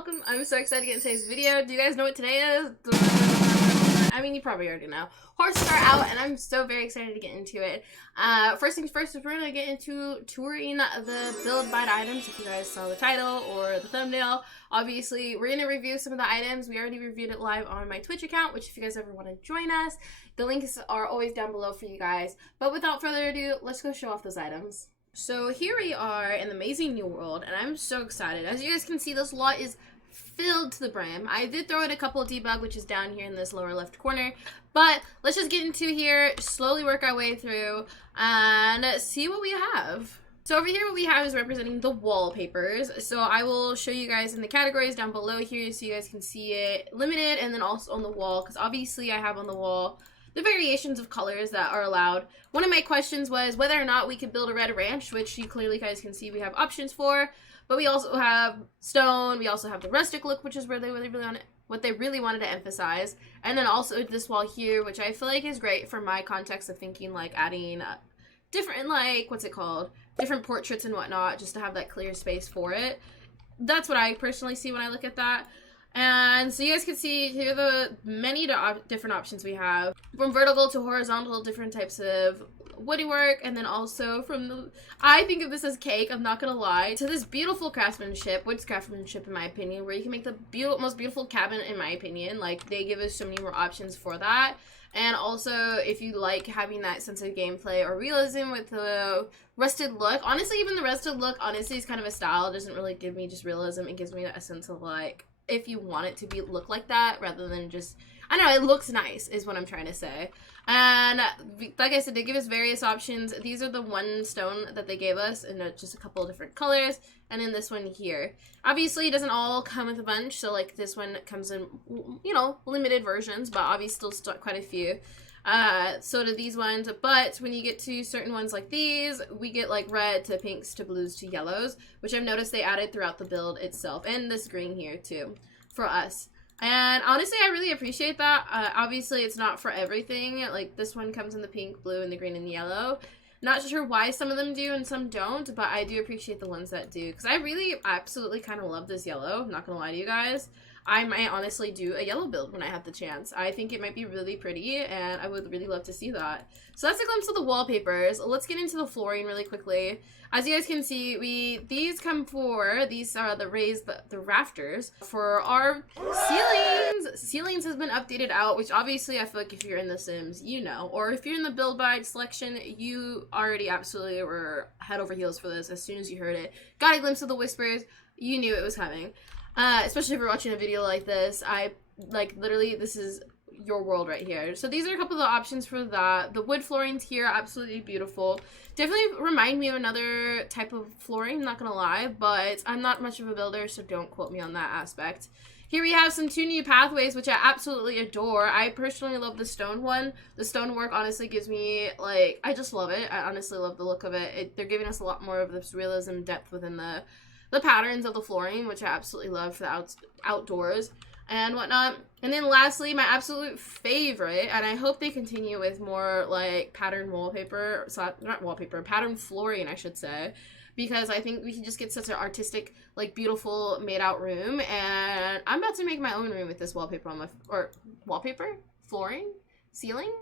welcome. I'm so excited to get into today's video. Do you guys know what today is? I mean, you probably already know. Horses are out, and I'm so very excited to get into it. First things first is we're going to get into touring the Build Bite items. If you guys saw the title or the thumbnail, obviously, we're going to review some of the items. We already reviewed it live on my Twitch account, which if you guys ever want to join us, the links are always down below for you guys. But without further ado, let's go show off those items. So here we are in the amazing new world, and I'm so excited. As you guys can see, this lot is filled to the brim. I did throw in a couple of debug, which is down here in this lower left corner, but let's just get into here, slowly work our way through, and see what we have. So over here, what we have is representing the wallpapers. So I will show you guys in the categories down below here so you guys can see it limited, and then also on the wall, because obviously I have on the wall the variations of colors that are allowed. One of my questions was whether or not we could build a red ranch, which you clearly guys can see we have options for. But we also have stone, we also have the rustic look, which is where what they really wanted to emphasize. And then also this wall here, which I feel like is great for my context of thinking, like adding different, like, what's it called? Different portraits and whatnot, just to have that clear space for it. That's what I personally see when I look at that. And so you guys can see here the many different options we have, from vertical to horizontal, different types of woodwork, and then also from the, I think of this as cake, I'm not gonna lie, to this beautiful craftsmanship, wood's craftsmanship in my opinion, where you can make the most beautiful cabin in my opinion. Like, they give us so many more options for that. And also, if you like having that sense of gameplay or realism with the rusted look, honestly, even the rusted look, honestly, is kind of a style. It doesn't really give me just realism, it gives me a sense of, like, if you want it to be look like that rather than just, I don't know, it looks nice is what I'm trying to say. And like I said, they give us various options. These are the one stone that they gave us in just a couple of different colors, and then this one here. Obviously it doesn't all come with a bunch, so like this one comes in, you know, limited versions, but obviously still quite a few. So do these ones, but when you get to certain ones like these, we get like red to pinks to blues to yellows, which I've noticed they added throughout the build itself, and this green here too for us. And honestly, I really appreciate that. Obviously it's not for everything. Like this one comes in the pink, blue, and the green and the yellow. Not sure why some of them do and some don't, but I do appreciate the ones that do, because I really absolutely kind of love this yellow. I'm not gonna lie to you guys. I might honestly do a yellow build when I have the chance. I think it might be really pretty, and I would really love to see that. So that's a glimpse of the wallpapers. Let's get into the flooring really quickly. As you guys can see, these are the rafters for our ceilings. Ceilings has been updated out, which obviously I feel like if you're in The Sims, you know, or if you're in the Build Bite selection, you already absolutely were head over heels for this as soon as you heard it. Got a glimpse of the whispers, you knew it was coming. Especially if you're watching a video like this, literally, this is your world right here. So these are a couple of the options for that. The wood floorings here are absolutely beautiful. Definitely remind me of another type of flooring, not gonna lie, but I'm not much of a builder, so don't quote me on that aspect. Here we have two new pathways, which I absolutely adore. I personally love the stone one. The stonework honestly gives me, like, I just love it. I honestly love the look of it. They're giving us a lot more of this realism depth within the patterns of the flooring, which I absolutely love for the outdoors and whatnot. And then lastly, my absolute favorite, and I hope they continue with more like pattern wallpaper, pattern flooring, I should say, because I think we can just get such an artistic, like, beautiful made out room. And I'm about to make my own room with this wallpaper on flooring, ceiling.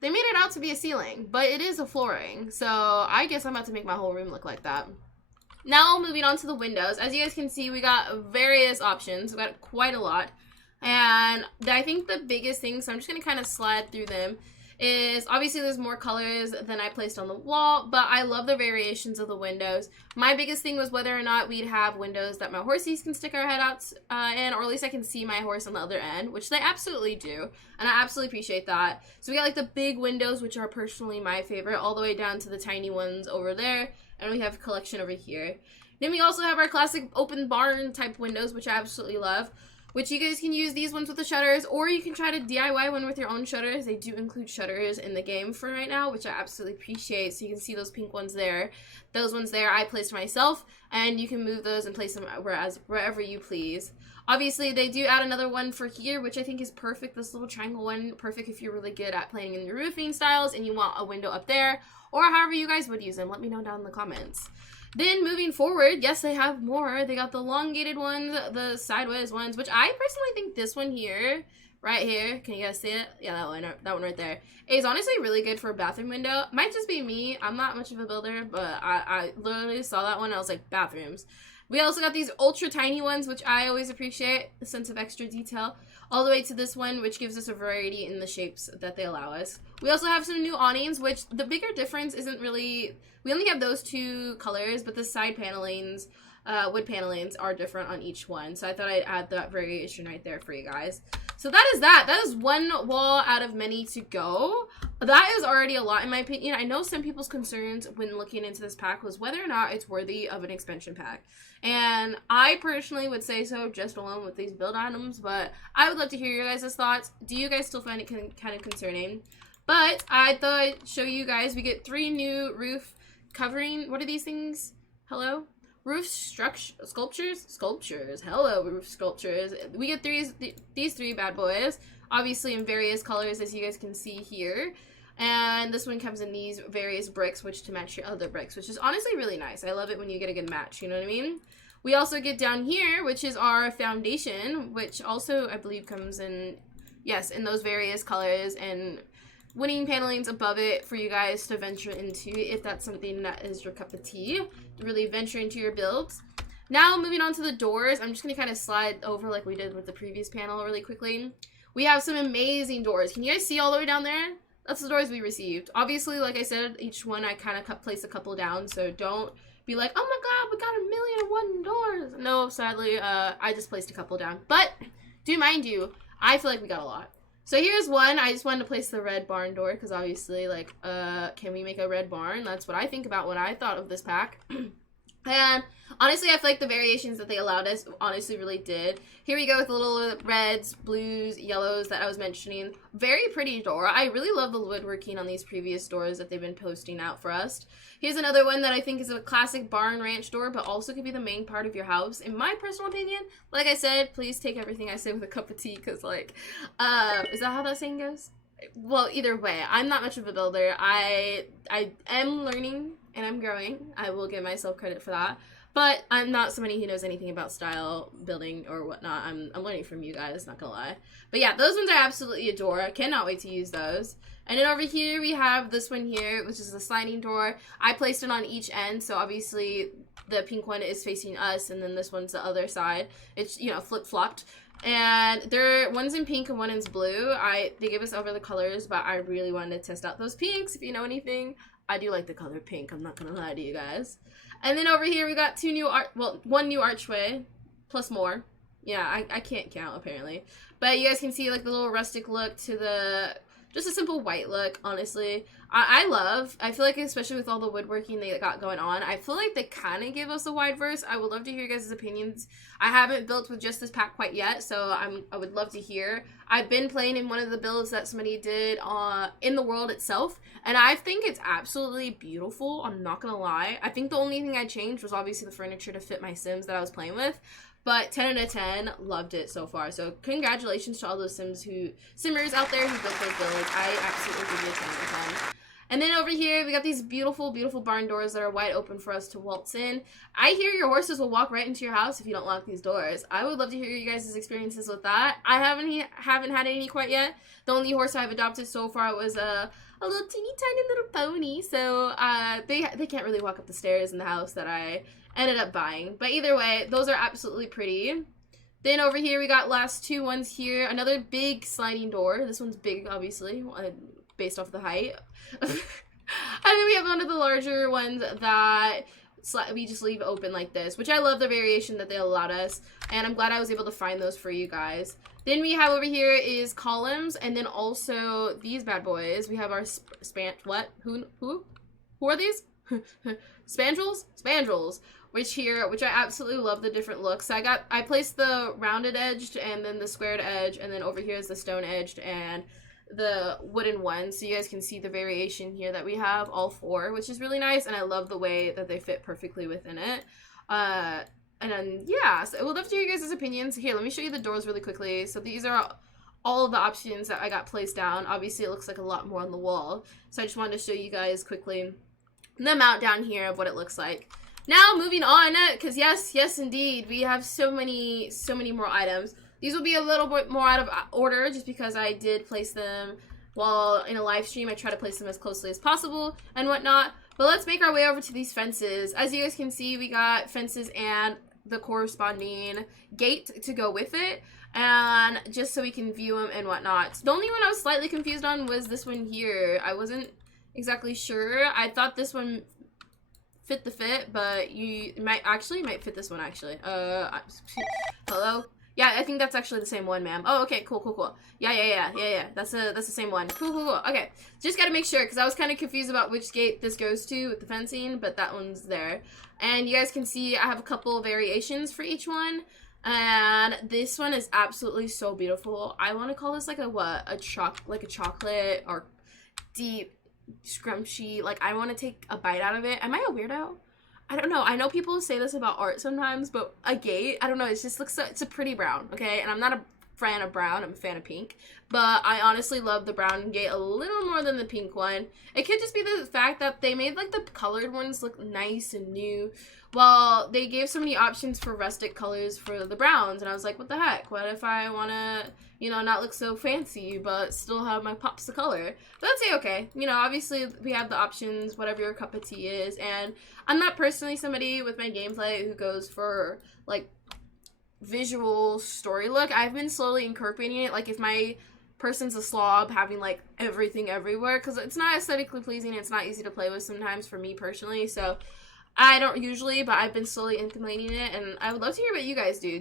They made it out to be a ceiling, but it is a flooring, so I guess I'm about to make my whole room look like that. Now moving on to the windows. As you guys can see, we got various options. We got quite a lot. And I think the biggest thing, so I'm just going to kind of slide through them, is obviously there's more colors than I placed on the wall, but I love the variations of the windows. My biggest thing was whether or not we'd have windows that my horsies can stick our head out in, or at least I can see my horse on the other end, which they absolutely do, and I absolutely appreciate that. So we got like the big windows, which are personally my favorite, all the way down to the tiny ones over there, and we have a collection over here. Then we also have our classic open barn type windows, which I absolutely love, which you guys can use these ones with the shutters, or you can try to DIY one with your own shutters. They do include shutters in the game for right now, which I absolutely appreciate. So you can see those pink ones there. Those ones there I placed myself, and you can move those and place them wherever you please. Obviously, they do add another one for here, which I think is perfect. This little triangle one, perfect if you're really good at playing in your roofing styles and you want a window up there, or however you guys would use them. Let me know down in the comments. Then moving forward, yes, they have more. They got the elongated ones, the sideways ones, which I personally think this one here, right here, can you guys see it? Yeah, that one right there, is honestly really good for a bathroom window. Might just be me. I'm not much of a builder, but I literally saw that one. I was like, bathrooms. We also got these ultra tiny ones, which I always appreciate, the sense of extra detail, all the way to this one, which gives us a variety in the shapes that they allow us. We also have some new awnings, which the bigger difference isn't really, we only have those two colors, but the side panelings, wood panelings are different on each one. So I thought I'd add that variation right there for you guys. So that is that. That is one wall out of many to go. That is already a lot in my opinion. I know some people's concerns when looking into this pack was whether or not it's worthy of an expansion pack. And I personally would say so just alone with these build items, but I would love to hear your guys' thoughts. Do you guys still find it kind of concerning? But I thought I'd show you guys. We get 3 new roof covering. What are these things? Hello? Roof sculptures. Hello, roof sculptures. We get these 3 bad boys, obviously in various colors, as you guys can see here. And this one comes in these various bricks, which to match your other bricks, which is honestly really nice. I love it when you get a good match, you know what I mean? We also get down here, which is our foundation, which also I believe comes in, yes, in those various colors, and winning panelings above it for you guys to venture into if that's something that is your cup of tea, to really venture into your builds. Now moving on to the doors, I'm just going to kind of slide over like we did with the previous panel really quickly. We have some amazing doors. Can you guys see all the way down there? That's the doors we received. Obviously, like I said, each one I kind of placed a couple down, so don't be like, oh my god, we got 1,000,001 doors. No, sadly, I just placed a couple down. But, do mind you, I feel like we got a lot. So here's one. I just wanted to place the red barn door, because obviously, like, can we make a red barn? That's what I think about when I thought of this pack. And honestly, I feel like the variations that they allowed us honestly really did. Here we go with the little reds, blues, yellows that I was mentioning. Very pretty door. I really love the woodworking on these previous doors that they've been posting out for us. Here's another one that I think is a classic barn ranch door, but also could be the main part of your house. In my personal opinion, like I said, please take everything I say with a cup of tea, because, like, is that how that saying goes? Well, either way, I'm not much of a builder. I am learning and I'm growing. I will give myself credit for that. But I'm not somebody who knows anything about style building or whatnot. I'm learning from you guys, not gonna lie. But yeah, those ones I absolutely adore. I cannot wait to use those. And then over here we have this one here, which is a sliding door. I placed it on each end, so obviously the pink one is facing us, and then this one's the other side. It's, you know, flip-flopped. And one's in pink and one is blue. They gave us over the colors, but I really wanted to test out those pinks. If you know anything, I do like the color pink. I'm not gonna lie to you guys. And then over here we got one new archway, plus more. Yeah, I can't count apparently. But you guys can see like the little rustic look to the, just a simple white look, honestly. I feel like especially with all the woodworking they got going on, I feel like they kind of give us a wide verse. I would love to hear your guys' opinions. I haven't built with just this pack quite yet, so I would love to hear. I've been playing in one of the builds that somebody did in the world itself, and I think it's absolutely beautiful. I'm not gonna lie. I think the only thing I changed was obviously the furniture to fit my Sims that I was playing with. But 10 out of 10, loved it so far. So congratulations to all those Simmers out there who built those builds. I absolutely give you a 10 out of 10. And then over here, we got these beautiful, beautiful barn doors that are wide open for us to waltz in. I hear your horses will walk right into your house if you don't lock these doors. I would love to hear you guys' experiences with that. I haven't had any quite yet. The only horse I've adopted so far was a little teeny tiny little pony. So they can't really walk up the stairs in the house that I ended up buying. But either way, those are absolutely pretty. Then over here, we got last 2 ones here. Another big sliding door. This one's big, obviously, based off the height. And then we have one of the larger ones that we just leave open like this, which I love the variation that they allowed us, and I'm glad I was able to find those for you guys. Then we have over here is columns, and then also these bad boys. We have our who are these? Spandrels, which I absolutely love the different looks. I placed the rounded edged and then the squared edge, and then over here is the stone edged and the wooden one, so you guys can see the variation here that we have, all 4, which is really nice, and I love the way that they fit perfectly within it. And then, yeah, so I would love to hear you guys' opinions. Here, let me show you the doors really quickly. So these are all of the options that I got placed down. Obviously, it looks like a lot more on the wall, so I just wanted to show you guys quickly the amount down here of what it looks like. Now moving on, because yes indeed, we have so many more items. These will be a little bit more out of order just because I did place them while in a live stream. I try to place them as closely as possible and whatnot. But let's make our way over to these fences. As you guys can see, we got fences and the corresponding gate to go with it. And just so we can view them and whatnot. The only one I was slightly confused on was this one here. I wasn't exactly sure. I thought this one fit the fit, but you might fit this one actually. Hello? Yeah, I think that's actually the same one, ma'am. Oh, okay, cool. Yeah. That's the same one. Cool. Okay, just gotta make sure, because I was kind of confused about which gate this goes to with the fencing, but that one's there. And you guys can see I have a couple variations for each one. And this one is absolutely so beautiful. I want to call this like a chocolate or deep scrunchy. Like, I want to take a bite out of it. Am I a weirdo? I don't know. I know people say this about art sometimes, but a gate, I don't know. It just looks so, it's a pretty brown, okay? And I'm not a fan of brown. I'm a fan of pink. But I honestly love the brown gate a little more than the pink one. It could just be the fact that they made like the colored ones look nice and new. Well, they gave so many options for rustic colors for the browns, and I was like, what the heck? What if I want to, you know, not look so fancy, but still have my pops of color? But that's okay. You know, obviously, we have the options, whatever your cup of tea is, and I'm not personally somebody with my gameplay who goes for, like, visual story look. I've been slowly incorporating it, like, if my person's a slob, having, like, everything everywhere, because it's not aesthetically pleasing, it's not easy to play with sometimes for me personally, so I don't usually, but I've been slowly implementing it, and I would love to hear what you guys do.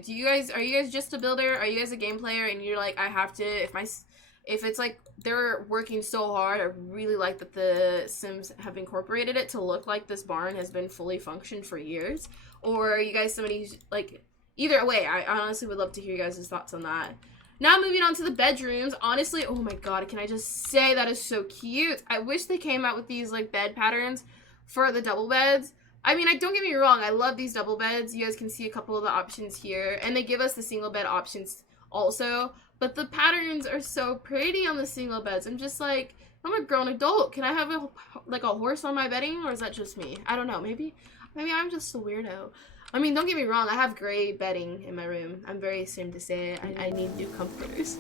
Are you guys just a builder? Are you guys a game player, and you're like, I have to, if it's like they're working so hard, I really like that the Sims have incorporated it to look like this barn has been fully functioned for years? Or are you guys somebody who's, like, either way, I honestly would love to hear you guys' thoughts on that. Now moving on to the bedrooms. Honestly, oh my god, can I just say that is so cute. I wish they came out with these, like, bed patterns for the double beds. I mean, don't get me wrong, I love these double beds. You guys can see a couple of the options here. And they give us the single bed options also. But the patterns are so pretty on the single beds. I'm just like, I'm a grown adult. Can I have a horse on my bedding? Or is that just me? I don't know. Maybe I'm just a weirdo. I mean, don't get me wrong, I have gray bedding in my room. I'm very ashamed to say it. I need new comforters.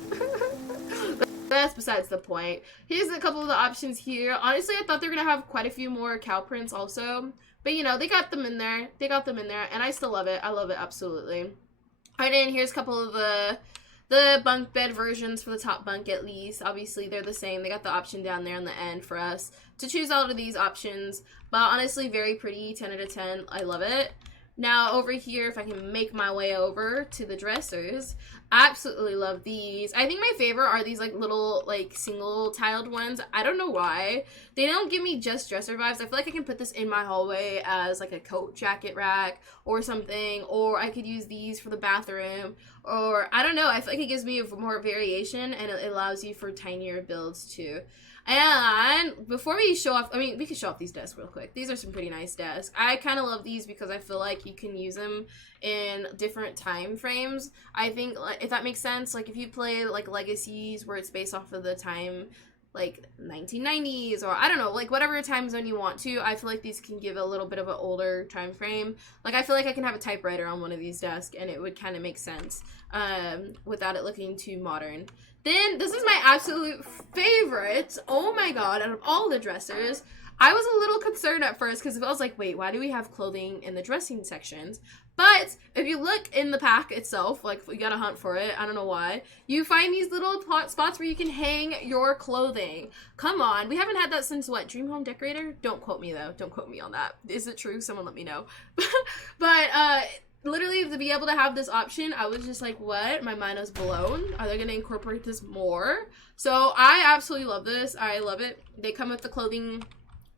But that's besides the point. Here's a couple of the options here. Honestly, I thought they were going to have quite a few more cow prints also. But, you know, they got them in there. And I still love it. I love it, absolutely. Alright, and here's a couple of the bunk bed versions for the top bunk, at least. Obviously, they're the same. They got the option down there on the end for us to choose out of these options. But honestly, very pretty. 10 out of 10. I love it. Now, over here, if I can make my way over to the dressers, absolutely love these. I think my favorite are these, like, little, like, single-tiled ones. I don't know why. They don't give me just dresser vibes. I feel like I can put this in my hallway as, like, a coat jacket rack or something, or I could use these for the bathroom, or, I don't know. I feel like it gives me more variation, and it allows you for tinier builds, too. And before we show off, I mean, we can show off these desks real quick. These are some pretty nice desks. I kind of love these because I feel like you can use them in different time frames. I think, if that makes sense, like if you play like Legacies where it's based off of the time, like 1990s, or I don't know, like whatever time zone you want to, I feel like these can give a little bit of an older time frame. Like I feel like I can have a typewriter on one of these desks and it would kind of make sense without it looking too modern. Then, this is my absolute favorite, oh my god, out of all the dressers. I was a little concerned at first because I was like, wait, why do we have clothing in the dressing sections? But if you look in the pack itself, like you gotta hunt for it, I don't know why, you find these little spots where you can hang your clothing. Come on, we haven't had that since what, Dream Home Decorator? Don't quote me though, don't quote me on that. Is it true? Someone let me know. But, literally, to be able to have this option, I was just like, what? My mind was blown. Are they going to incorporate this more? So, I absolutely love this. I love it. They come with the clothing.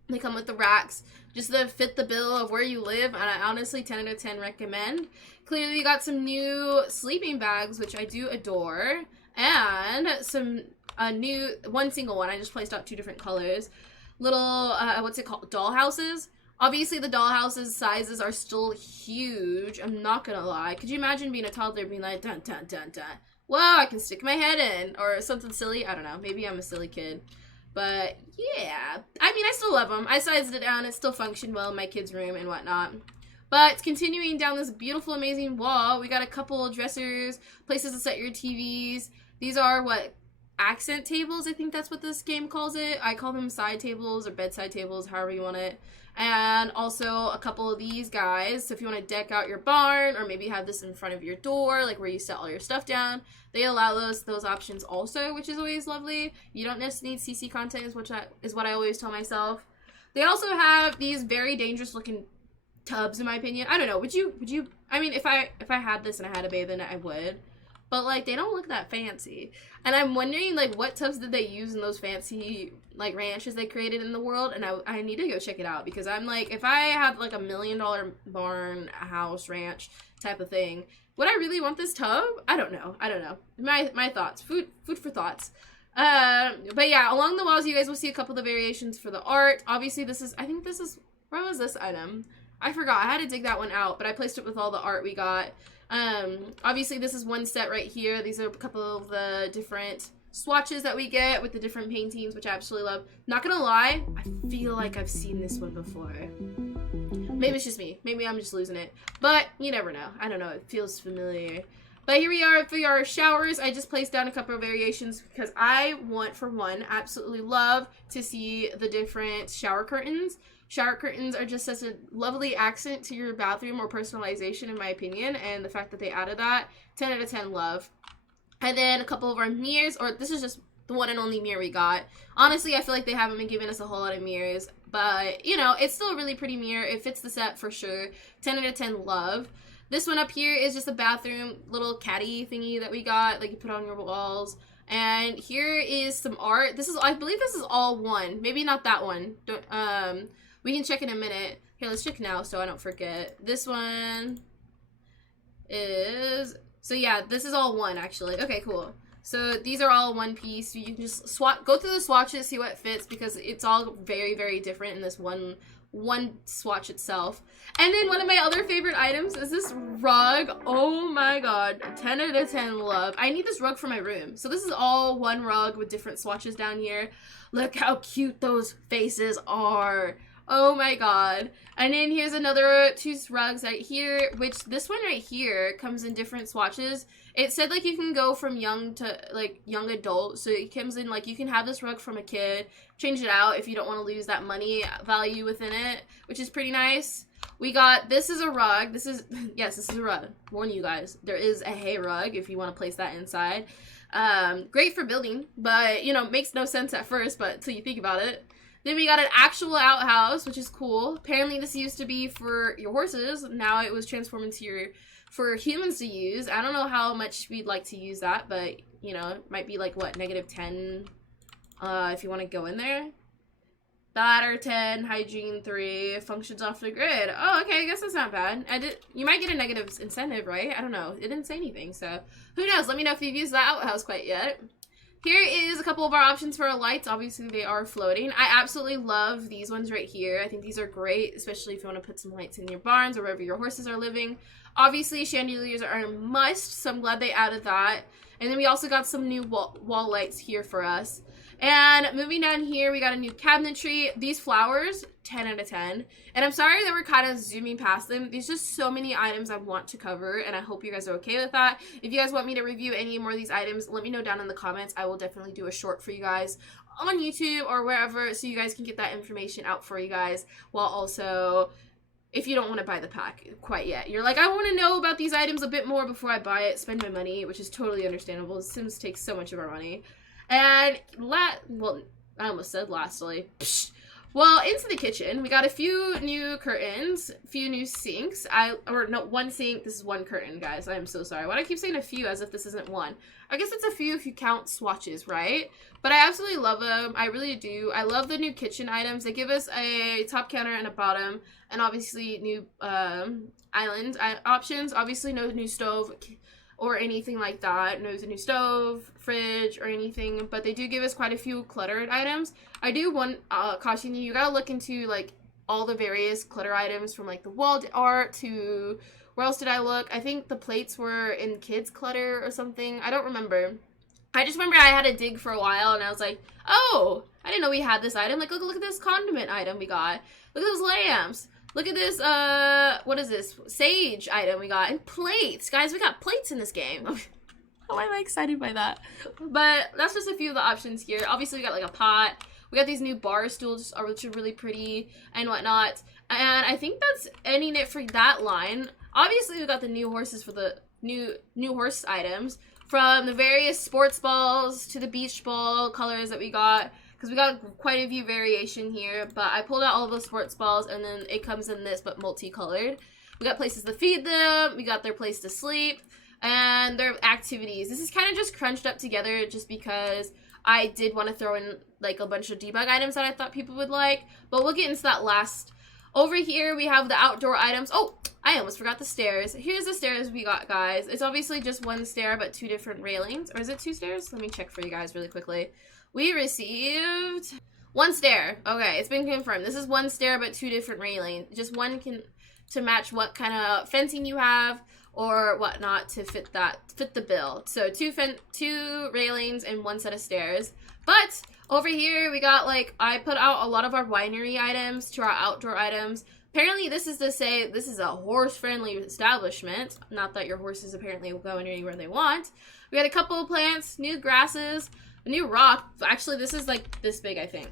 They come with the racks. Just to fit the bill of where you live. And I honestly, 10 out of 10 recommend. Clearly, you got some new sleeping bags, which I do adore. And some one single one. I just placed out 2 different colors. Little, what's it called? Doll houses. Obviously, the dollhouse's sizes are still huge. I'm not gonna lie. Could you imagine being a toddler being like, dun, dun, dun, dun. Whoa, I can stick my head in. Or something silly. I don't know. Maybe I'm a silly kid. But, yeah. I mean, I still love them. I sized it down. It still functioned well in my kid's room and whatnot. But continuing down this beautiful, amazing wall, we got a couple dressers, places to set your TVs. These are what, accent tables, I think that's what this game calls it. I call them side tables or bedside tables, however you want it. And also a couple of these guys, so if you want to deck out your barn or maybe have this in front of your door, like where you set all your stuff down, they allow those options also, which is always lovely. You don't necessarily need CC content, is what I always tell myself. They also have these very dangerous looking tubs, in my opinion. I don't know, would you I mean, if I had this and I had a bathe in it, I would. But, like, they don't look that fancy. And I'm wondering, like, what tubs did they use in those fancy, like, ranches they created in the world? And I need to go check it out. Because I'm like, if I had, like, $1 million barn, house, ranch type of thing, would I really want this tub? I don't know. My thoughts. Food for thoughts. But yeah, along the walls, you guys will see a couple of the variations for the art. Obviously, where was this item? I forgot. I had to dig that one out. But I placed it with all the art we got. Obviously this is one set right here. These are a couple of the different swatches that we get with the different paintings, which I absolutely love. Not gonna lie, I feel like I've seen this one before. Maybe it's just me. Maybe I'm just losing it. But you never know. I don't know. It feels familiar. But here we are for our showers. I just placed down a couple of variations because I want, for one, absolutely love to see the different shower curtains. Shower curtains are just such a lovely accent to your bathroom or personalization, in my opinion, and the fact that they added that, 10 out of 10 love. And then a couple of our mirrors, or this is just the one and only mirror we got. Honestly, I feel like they haven't been giving us a whole lot of mirrors, but, you know, it's still a really pretty mirror. It fits the set for sure. 10 out of 10 love. This one up here is just a bathroom little caddy thingy that we got, like you put on your walls. And here is some art. I believe this is all one. Maybe not that one. We can check in a minute. Here, let's check now so I don't forget. This one is... So yeah, this is all one, actually. Okay, cool. So these are all one piece. You can just go through the swatches, see what fits, because it's all very, very different in this one swatch itself. And then one of my other favorite items is this rug. Oh my god, 10 out of 10 love. I need this rug for my room. So this is all one rug with different swatches down here. Look how cute those faces are. Oh my god. And then here's another 2 rugs right here, which this one right here comes in different swatches. It said like you can go from young to like young adult, so it comes in like you can have this rug from a kid, change it out if you don't want to lose that money value within it, which is pretty nice. We got, this is a rug. This is, yes, this is a rug. Warn you guys, there is a hay rug if you want to place that inside. Great for building, but you know, makes no sense at first, but until you think about it. Then we got an actual outhouse, which is cool. Apparently this used to be for your horses. Now it was transformed into for humans to use. I don't know how much we'd like to use that, but you know, it might be like what, -10 if you want to go in there. Batter 10, hygiene 3, functions off the grid. Oh, okay, I guess that's not bad. You might get a negative incentive, right? I don't know. It didn't say anything, so who knows? Let me know if you've used that outhouse quite yet. Here is a couple of our options for our lights. Obviously, they are floating. I absolutely love these ones right here. I think these are great, especially if you want to put some lights in your barns or wherever your horses are living. Obviously, chandeliers are a must, so I'm glad they added that. And then we also got some new wall lights here for us. And moving down here, we got a new cabinetry. These flowers, 10 out of 10. And I'm sorry that we're kind of zooming past them. There's just so many items I want to cover, and I hope you guys are okay with that. If you guys want me to review any more of these items, let me know down in the comments. I will definitely do a short for you guys on YouTube or wherever, so you guys can get that information out for you guys, while also, if you don't want to buy the pack quite yet, you're like, I want to know about these items a bit more before I buy it, spend my money, which is totally understandable. Sims takes so much of our money. And well, I almost said lastly. Psh. Well, into the kitchen, we got a few new curtains, a few new sinks. One sink. This is one curtain, guys. I'm so sorry. Why do I keep saying a few as if this isn't one? I guess it's a few if you count swatches, right? But I absolutely love them. I really do. I love the new kitchen items. They give us a top counter and a bottom, and obviously new island options. Obviously, no new stove or anything like that. No new stove, fridge, or anything, but they do give us quite a few cluttered items. I do want caution you gotta look into like all the various clutter items, from like the wall art to where else did I look? I think the plates were in kids clutter or something. I don't remember. I just remember I had to dig for a while and I was like, oh, I didn't know we had this item. Like, look at this condiment item we got. Look at those lamps. Look at this, what is this? Sage item we got. And plates. Guys, we got plates in this game. Why am I excited by that? But that's just a few of the options here. Obviously, we got like a pot. We got these new bar stools, which are really pretty and whatnot. And I think that's ending it for that line. Obviously, we got the new horses for the new horse items. From the various sports balls to the beach ball colors that we got. Because we got quite a few variation here. But I pulled out all of those sports balls and then it comes in this, but multicolored. We got places to feed them. We got their place to sleep. And their activities. This is kind of just crunched up together just because I did want to throw in like a bunch of debug items that I thought people would like. But we'll get into that last. Over here we have the outdoor items. Oh, I almost forgot the stairs. Here's the stairs we got, guys. It's obviously just one stair but two different railings. Or is it two stairs? Let me check for you guys really quickly. We received one stair. Okay, it's been confirmed. This is one stair but two different railings. Just one to match what kind of fencing you have or whatnot to fit the bill. So two railings and one set of stairs. But over here we got like, I put out a lot of our winery items to our outdoor items. Apparently this is to say this is a horse-friendly establishment. Not that your horses apparently will go anywhere they want. We got a couple of plants, new grasses, a new rock. Actually, this is like this big, I think.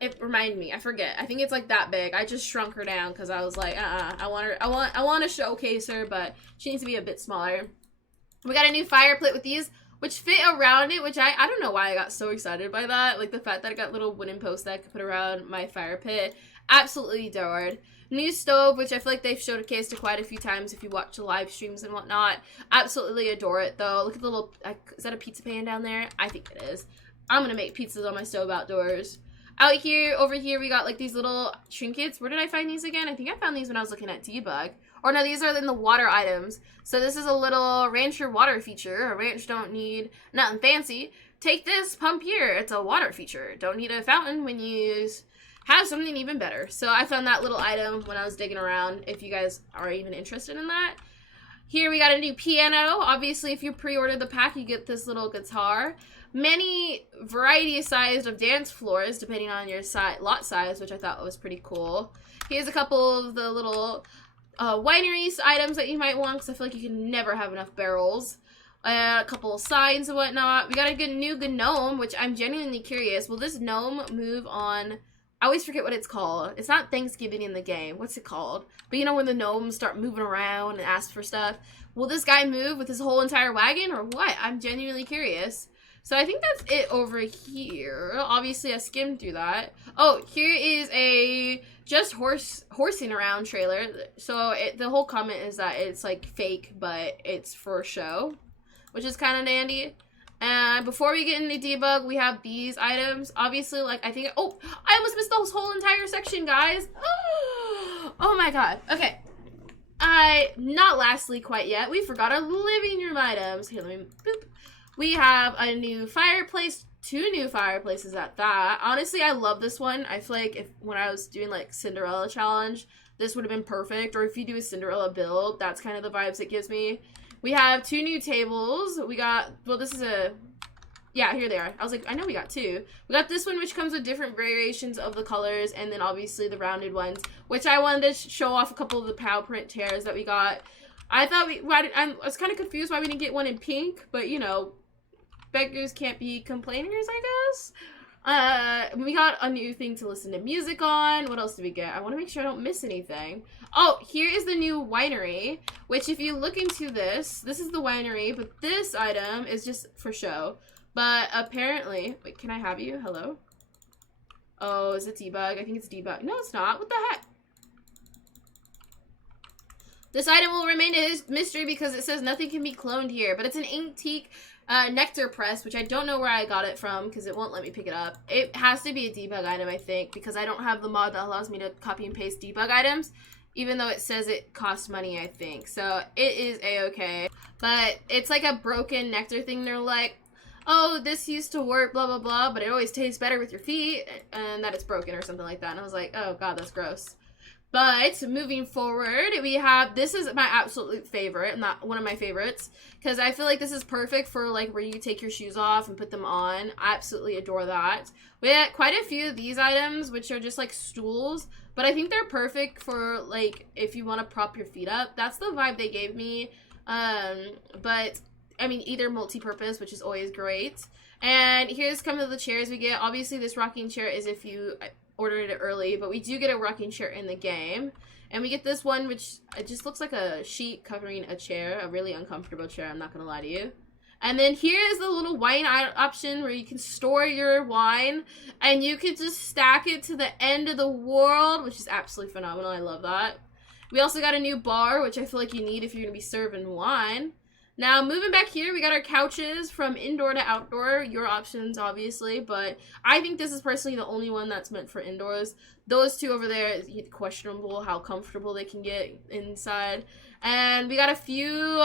It reminded me. I forget. I think it's like that big. I just shrunk her down because I was like, I want to showcase her, but she needs to be a bit smaller. We got a new fire plate with these, which fit around it, which I don't know why I got so excited by that. Like the fact that I got little wooden posts that I could put around my fire pit. Absolutely adored. New stove, which I feel like they've showcased it quite a few times if you watch the live streams and whatnot. Absolutely adore it though. Look at the little, is that a pizza pan down there? I think it is. I'm gonna make pizzas on my stove outdoors. Out here, over here, we got like these little trinkets. Where did I find these again? I think I found these when I was looking at debug. Or no, these are in the water items. So this is a little rancher water feature. A ranch don't need nothing fancy. Take this pump here. It's a water feature. Don't need a fountain when you have something even better. So I found that little item when I was digging around, if you guys are even interested in that. Here we got a new piano. Obviously, if you pre-order the pack, you get this little guitar. Many variety sized of dance floors, depending on your lot size, which I thought was pretty cool. Here's a couple of the little winery items that you might want, because I feel like you can never have enough barrels. A couple of signs and whatnot. We got a new gnome, which I'm genuinely curious. Will this gnome move on? I always forget what it's called. It's not Thanksgiving in the game. What's it called? But you know when the gnomes start moving around and ask for stuff? Will this guy move with his whole entire wagon or what? I'm genuinely curious. So I think that's it over here. Obviously, I skimmed through that. Oh, here is a just horsing around trailer. So the whole comment is that it's like fake, but it's for show, which is kind of dandy. And before we get into debug, we have these items. Obviously, like I think, oh, I almost missed this whole entire section, guys. Oh my god. Okay. Not lastly quite yet. We forgot our living room items. Here, let me boop. We have a new fireplace, 2 new fireplaces at that. Honestly, I love this one. I feel like when I was doing like Cinderella challenge, this would have been perfect. Or if you do a Cinderella build, that's kind of the vibes it gives me. We have 2 new tables. We got, well, this is a, yeah, here they are. I was like, I know we got 2. We got this one, which comes with different variations of the colors, and then obviously the rounded ones, which I wanted to show off a couple of the POW print tears that we got. I thought I was kind of confused why we didn't get one in pink, but you know, beggars can't be complainers, I guess. We got a new thing to listen to music on. What else did we get? I want to make sure I don't miss anything. Oh, here is the new winery, which if you look into this is the winery, but this item is just for show. But apparently, wait, can I have you? Hello? Oh, is it debug? I think it's debug. No, it's not. What the heck? This item will remain a mystery because it says nothing can be cloned here, but it's an antique nectar press, which I don't know where I got it from because it won't let me pick it up. It has to be a debug item, I think, because I don't have the mod that allows me to copy and paste debug items, even though it says it costs money, I think. So it is a-okay, but it's like a broken nectar thing. They're like, oh, this used to work, blah, blah, blah, but it always tastes better with your feet, and that it's broken or something like that. And I was like, oh god, that's gross. But moving forward, we have, this is my absolute favorite, not one of my favorites, because I feel like this is perfect for like where you take your shoes off and put them on. I absolutely adore that. We had quite a few of these items, which are just like stools, but I think they're perfect for like if you want to prop your feet up. That's the vibe they gave me. But I mean, either multi-purpose, which is always great. And here's some of the chairs we get. Obviously, this rocking chair is if you ordered it early, but we do get a rocking chair in the game. And we get this one, which it just looks like a sheet covering a chair, a really uncomfortable chair, I'm not gonna lie to you. And then here is the little wine option where you can store your wine and you can just stack it to the end of the world, which is absolutely phenomenal. I love that. We also got a new bar, which I feel like you need if you're gonna be serving wine. Now, moving back here, we got our couches from indoor to outdoor. Your options, obviously, but I think this is personally the only one that's meant for indoors. Those two over there, questionable how comfortable they can get inside. And we got a few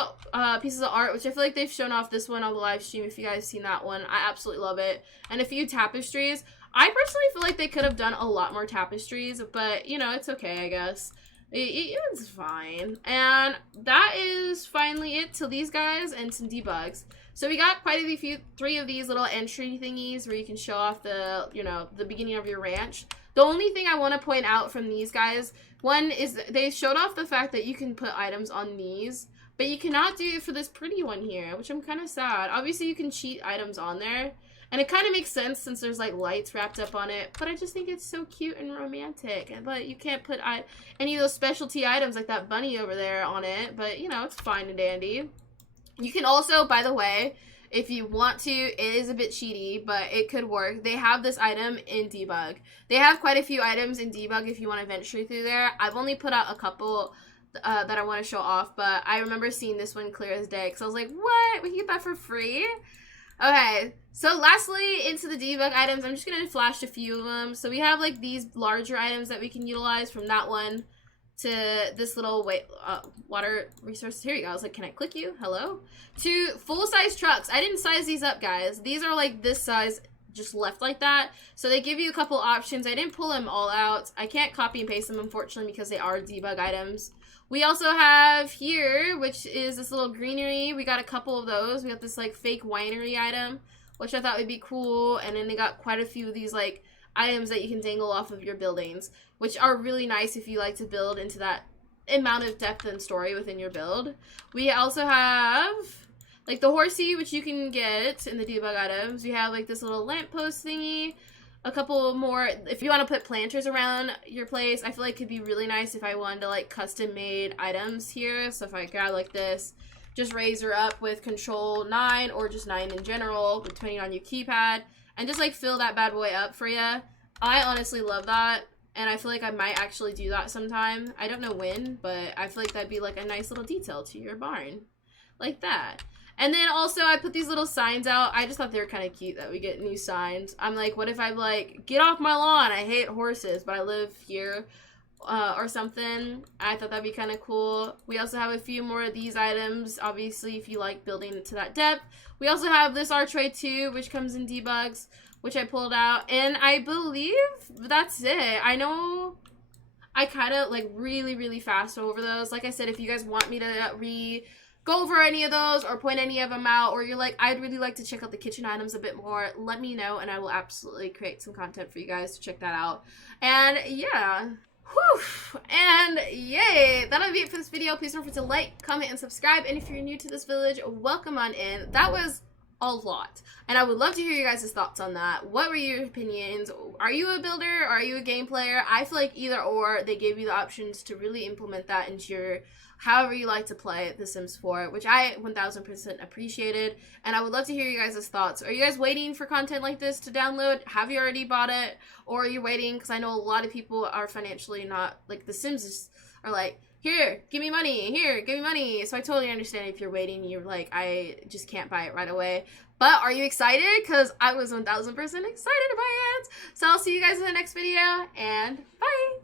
pieces of art, which I feel like they've shown off this one on the live stream, if you guys seen that one. I absolutely love it. And a few tapestries. I personally feel like they could have done a lot more tapestries, but, you know, it's okay, I guess. It's fine. And that is finally it to these guys and some debugs. So we got quite a few, 3 of these little entry thingies where you can show off the, you know, the beginning of your ranch. The only thing I want to point out from these guys, one is they showed off the fact that you can put items on these, but you cannot do it for this pretty one here, which I'm kind of sad. Obviously, you can cheat items on there. And it kind of makes sense since there's like lights wrapped up on it, but I just think it's so cute and romantic. But you can't put any of those specialty items like that bunny over there on it, but you know, it's fine and dandy. You can also, by the way, if you want to, it is a bit cheaty, but it could work. They have this item in debug. They have quite a few items in debug if you want to venture through there. I've only put out a couple that I want to show off, but I remember seeing this one clear as day because I was like, what? We can get that for free? Okay, so lastly, into the debug items, I'm just going to flash a few of them. So we have like these larger items that we can utilize from that one to this little water resource. Here you go. I was like, can I click you? Hello? To full-size trucks. I didn't size these up, guys. These are like this size, just left like that. So they give you a couple options. I didn't pull them all out. I can't copy and paste them, unfortunately, because they are debug items. We also have here, which is this little greenery. We got a couple of those. We got this like fake winery item, which I thought would be cool. And then they got quite a few of these like items that you can dangle off of your buildings, which are really nice if you like to build into that amount of depth and story within your build. We also have like the horsey, which you can get in the debug items. We have like this little lamppost thingy. A couple more, if you want to put planters around your place, I feel like it could be really nice if I wanted to like custom made items here. So if I grab like this, just raise her up with control 9 or just 9 in general, depending on your keypad, and just like fill that bad boy up for you. I honestly love that, and I feel like I might actually do that sometime. I don't know when, but I feel like that'd be like a nice little detail to your barn, like that. And then also I put these little signs out. I just thought they were kind of cute that we get new signs. I'm like, what if I'm like, get off my lawn, I hate horses, but I live here, or something. I thought that'd be kind of cool. We also have a few more of these items, obviously, if you like building to that depth. We also have this archway too, which comes in debugs, which I pulled out. And I believe that's it. I know I kind of like really fast over those. Like I said, if you guys want me to go over any of those or point any of them out, or you're like, I'd really like to check out the kitchen items a bit more, let me know and I will absolutely create some content for you guys to check that out. And yeah. Whew. And yay, that'll be it for this video. Please don't forget to like, comment, and subscribe. And if you're new to this village, welcome on in. That was a lot, and I would love to hear you guys' thoughts on that. What were your opinions? Are you a builder? Are you a game player? I feel like either or, they gave you the options to really implement that into your however you like to play The Sims 4, which I 1000% appreciated, and I would love to hear you guys' thoughts. Are you guys waiting for content like this to download? Have you already bought it? Or are you waiting? Because I know a lot of people are financially not, like, The Sims are like, here, give me money, here, give me money. So I totally understand if you're waiting, you're like, I just can't buy it right away. But are you excited? Because I was 1000% excited to buy it. So I'll see you guys in the next video, and bye!